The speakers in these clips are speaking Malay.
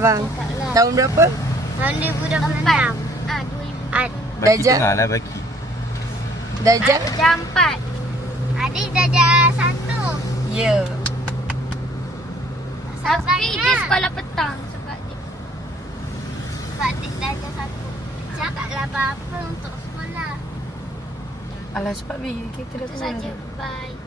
abang? Tahun berapa? Tahun 2026. Baki tengah lah baki. Darjah? Darjah 4. Adik darjah 1. Ya. Tapi dia sekolah petang sebab adik darjah 1. Cakaplah apa untuk sekolah. Alah cepat bi, kita dah Itu saja. Bye.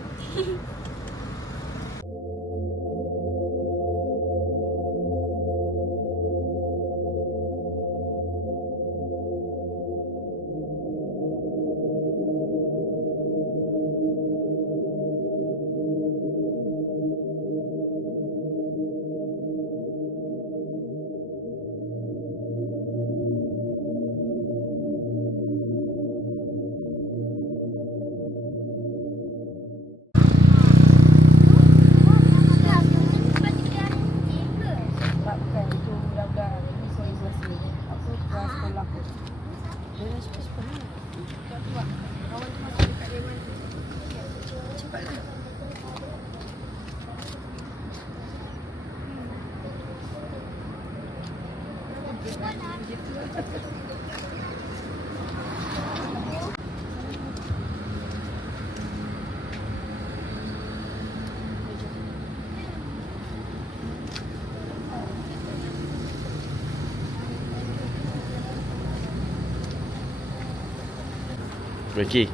Baki.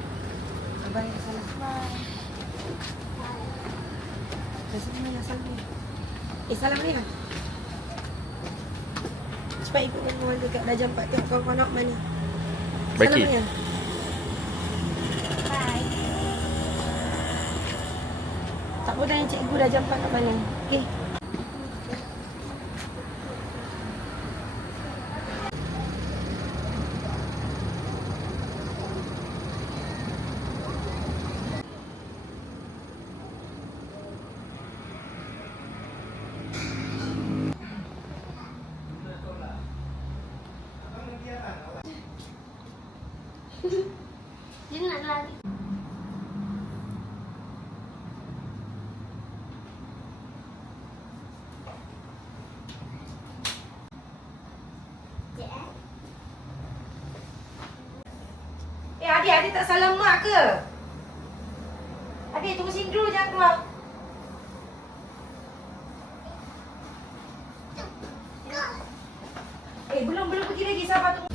Abang yang salah. Dah sini mana salam. Salam ni lah. Cepat ikut kawan dekat dah jam 4 tengok kawan-kawan nak mana. Baki. Salam ni. Bye. Tak boleh tanya cikgu dah jam 4 kat mana. Okey. Dia nak lari. Adik tak salam mak ke? Adik tunggu sini dulu, jangan keluar. Belum pergi lagi, sabar tunggu.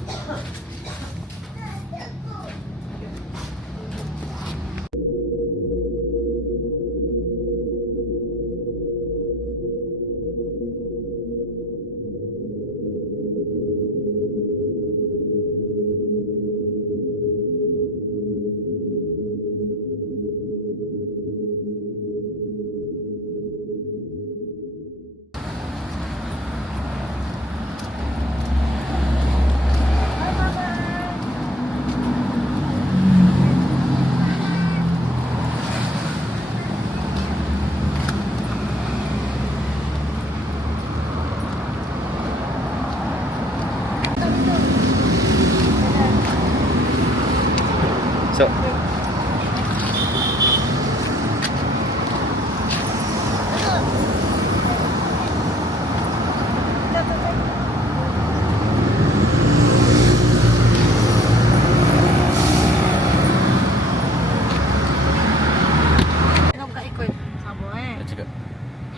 So.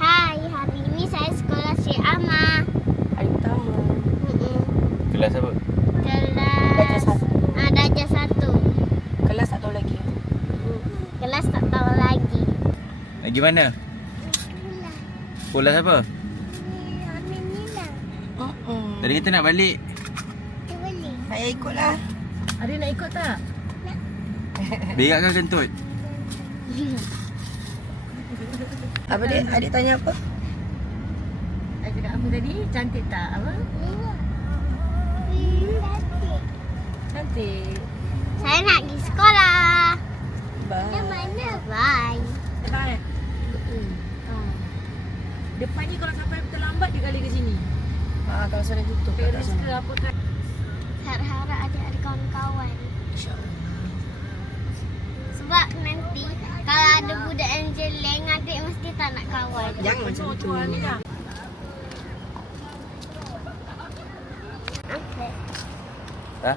Hai, hari ini saya sekolah Syekh Amar. Hari pertama. Kelas apa? Darjah Kelas 1. Darjah 1. Kelas tak tahu lagi. Kelas tak tahu lagi. Lagi mana? Kelas apa? Tadi kita nak balik. Saya ikutlah. Adik nak ikut tak? Berak ke kentut? Apa dia? Adik tanya apa? Adik cakap apa tadi? Cantik tak? Apa? Cantik. Saya nak pergi sekolah. Bye. Mana? Bye. Tenang eh? Depan ni kalau sampai terlambat dia kali ke sini. Kalau sudah tutup kat Paris sana. ke apa kan? Harap-harap ada kawan-kawan. Sebab nanti kalau ada budak yang jeleng, adik mesti tak nak kawan. Jangan macam tu. Ni dah. Apa? Ha?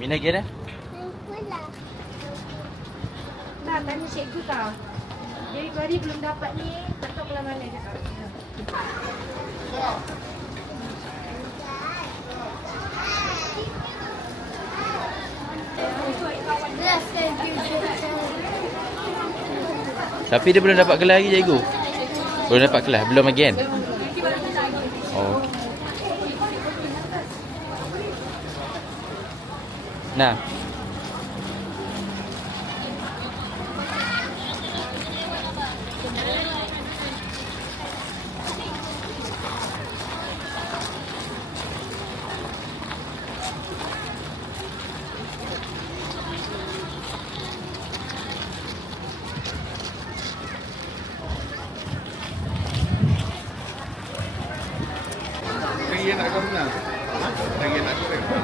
Mina pergi dah? Nah, tanya cikgu tau. Jadi hari belum dapat ni, tak tahu belah mana cakap. Tapi dia belum dapat kelas lagi cikgu. Belum dapat kelas, belum lagi kan? Oh. Nah. Lagi nak kau kenal? Lagi nak kau kenal?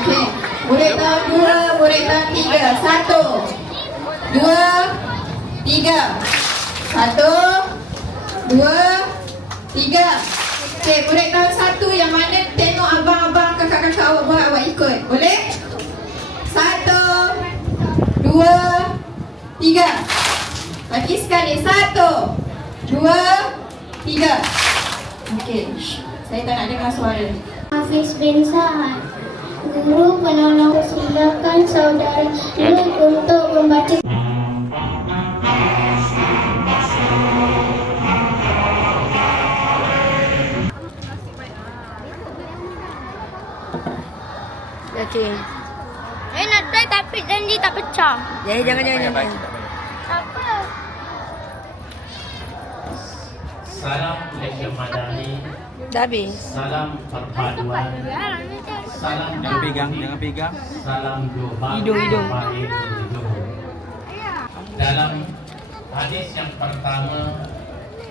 Okey, murid tahun 2, murid tahun 3. 1, 2, 3. 1, 2, 3. Okey, murid tahun 1 yang mana tengok abang-abang, kakak-kakak awak buat, awak ikut. Boleh? 1, 2, 3. Lagi sekali. 1, 2, 3. Okey, saya tak nak dengar suara. Hafiz bin Sa'ad, guru penolong, silakan saudara untuk membaca. Okey. Nak try tapi janji tak pecah. Jangan. Apa? Salam Malaysia Madani, Dah habis. salam perpaduan, salam Jangan pegang, jangan pegang. salam global Hidung. baik hidung. Dalam hadis yang pertama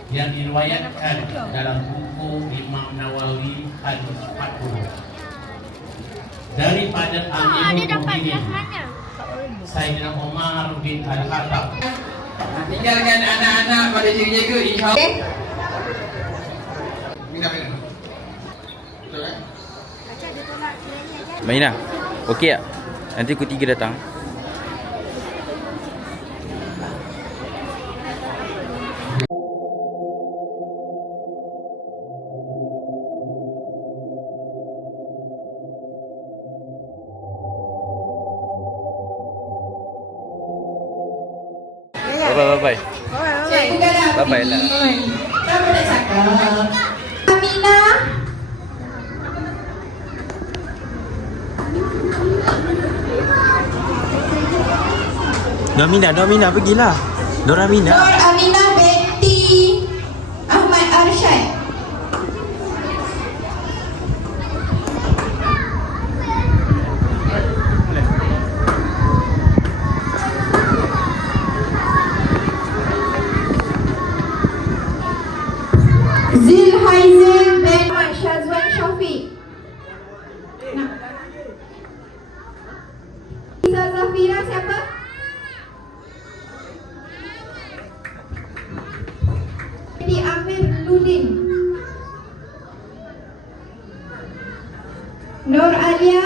yang diriwayatkan dalam buku Imam Nawawi hadis 40 daripada Amirul Mukminin Sayyidina Umar bin Al-Khattab. Tinggalkan anak-anak pada jaga-jaga, insyaAllah. Maina, okey tak? Nanti pukul 3 datang. Bye-bye. Cikgu Galah. Bye-bye lah. Kenapa tak cakap? Aminah. Normina pergilah. Normina. Nur Aminah binti Ahmad Arsyad. Zilhaizin bin Syazwan Syafiq. Isa Zafira siapa? Di Amir Ludin. Nur Alia.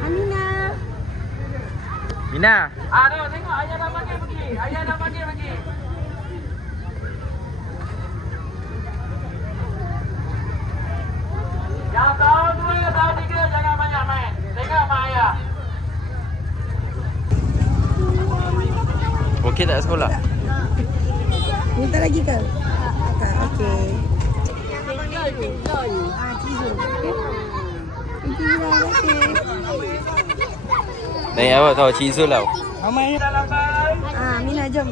Amina. Mina. Tengok ayah dah panggil pergi. Ayah dah panggil pergi. Yang tahun 2, tahun 3 jangan banyak main. Tengok mak ayah. Okey tak sekolah? Minta lagi ke? Tak, okey. Cizo. Naik awak tahu Cizul tau. Mina jom.